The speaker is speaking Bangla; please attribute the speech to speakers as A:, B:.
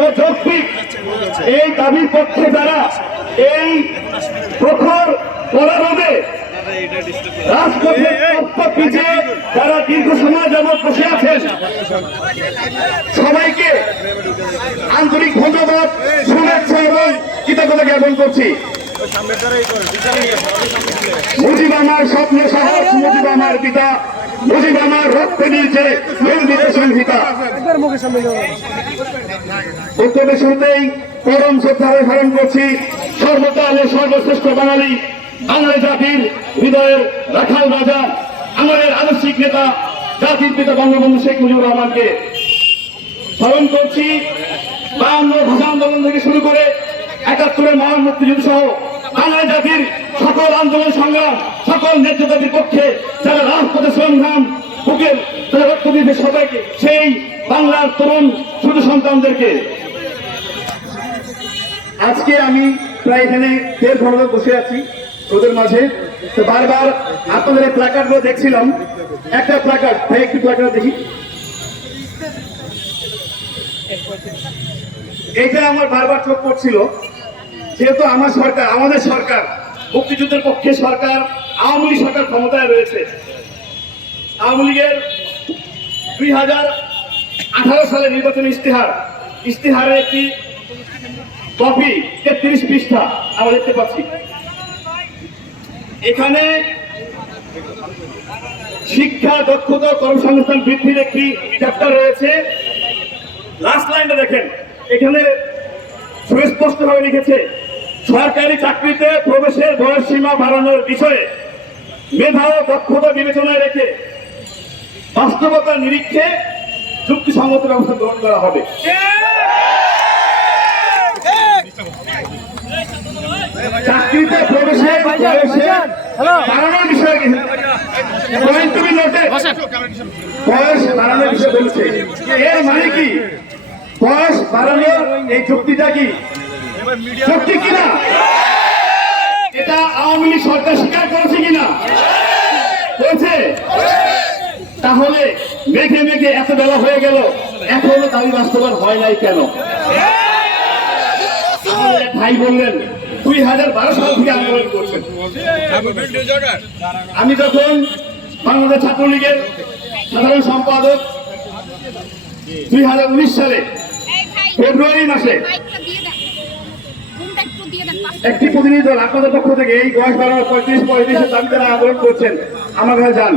A: ও যৌক্তিক এই দাবির পক্ষে যারা এই প্রখর পরারোধে রাজপথে তৎপর পিছিয়ে যারা দীর্ঘ সময় যাবৎ বসে আছেন, সবাইকে আন্তরিক ধন্যবাদ, শুভেচ্ছা এবং কৃতজ্ঞতা জ্ঞাপন করছি। মুজিব আমার স্বপ্ন সাহস, মুজিব আমার পিতা মুজিব আমার রক্ত দিয়েছে নির্মিত সংহিতা। বক্তব্য শুরুতেই পরম শ্রদ্ধায় স্মরণ করছি সর্বকালের সর্বশ্রেষ্ঠ বাঙালি বাঙালি জাতির হৃদয়ের রাখাল রাজা আমাদের আদর্শিক নেতা, জাতির পিতা বঙ্গবন্ধু শেখ মুজিবুর রহমানকে। স্মরণ করছি, বায়ান্ন ভাষা আন্দোলন থেকে শুরু করে একাত্তরের মহান মুক্তিযুদ্ধ সহ বাংলা জাতির সকল আন্দোলন সংগ্রাম, সকল দাবির পক্ষে যারা রাজপথে সংগ্রাম বুকের যারা রক্ত দিয়েছে সবাইকে, সেই বাংলার তরুণ ছোট সন্তানদেরকে। আজকে আমি প্রায় এখানে দেড় ঘণ্টা বসে আছি ওদের মাঝে। তো বারবার আপনাদের এই প্ল্যাকার্ডগুলো দেখছিলাম। একটা প্ল্যাকার্ড ভাই, একটু প্ল্যাকার্ড দেখি। এইটা আমার বারবার চোখ পড়ছিল। যেহেতু আমার সরকার, আমাদের সরকার, মুক্তিযুদ্ধের পক্ষে সরকার, আওয়ামী লীগ সরকার ক্ষমতায় রয়েছে। আওয়ামী লীগের দুই হাজার আঠারো সালের নির্বাচনী ইস্তেহার ইস্তেহারে একটি কপি, তেত্রিশ পৃষ্ঠা আমরা দেখতে পাচ্ছি। এখানে শিক্ষা, দক্ষতা, কর্মসংস্থান বৃদ্ধির একটি চ্যাপ্টার রয়েছে। লাস্ট লাইনটা দেখেন। এখানে সুস্পষ্ট ভাবে লিখেছে সরকারি চাকরিতে প্রবেশের বয়স সীমা বাড়ানোর বিষয়ে মেধা ও দক্ষতা বিবেচনায় রেখে বাস্তবতার নিরীক্ষে যুক্তিসঙ্গত ব্যবস্থা গ্রহণ করা হবে। চাকরিতে প্রবেশের বাড়ানোর বিষয়ে বয়স বাড়ানোর বিষয়ে বলছে। এর মানে কি? বয়স বাড়ানোর এই চুক্তিটা কি? চুক্তি কিনা এটা আওয়ামী লীগ সরকার স্বীকার করেছে কিনা বলছে তাহলে মেঘে মেঘে এত বেলা হয়ে গেল, এখনও দাবি বাস্তবায়ন হয় নাই কেন? ভাই বললেন, দুই হাজার বারো সাল থেকে আন্দোলন করছেন। আমি যখন বাংলাদেশ ছাত্রলীগের সাধারণ সম্পাদক দুই হাজার উনিশ সালে ফেব্রুয়ারি মাসে একটি প্রতিনিধি দল আপনাদের পক্ষ থেকে এই বয়স বারো পঁয়ত্রিশ পঁয়ত্রিশের দাবি তারা আন্দোলন করছেন। আমার কাছে যান।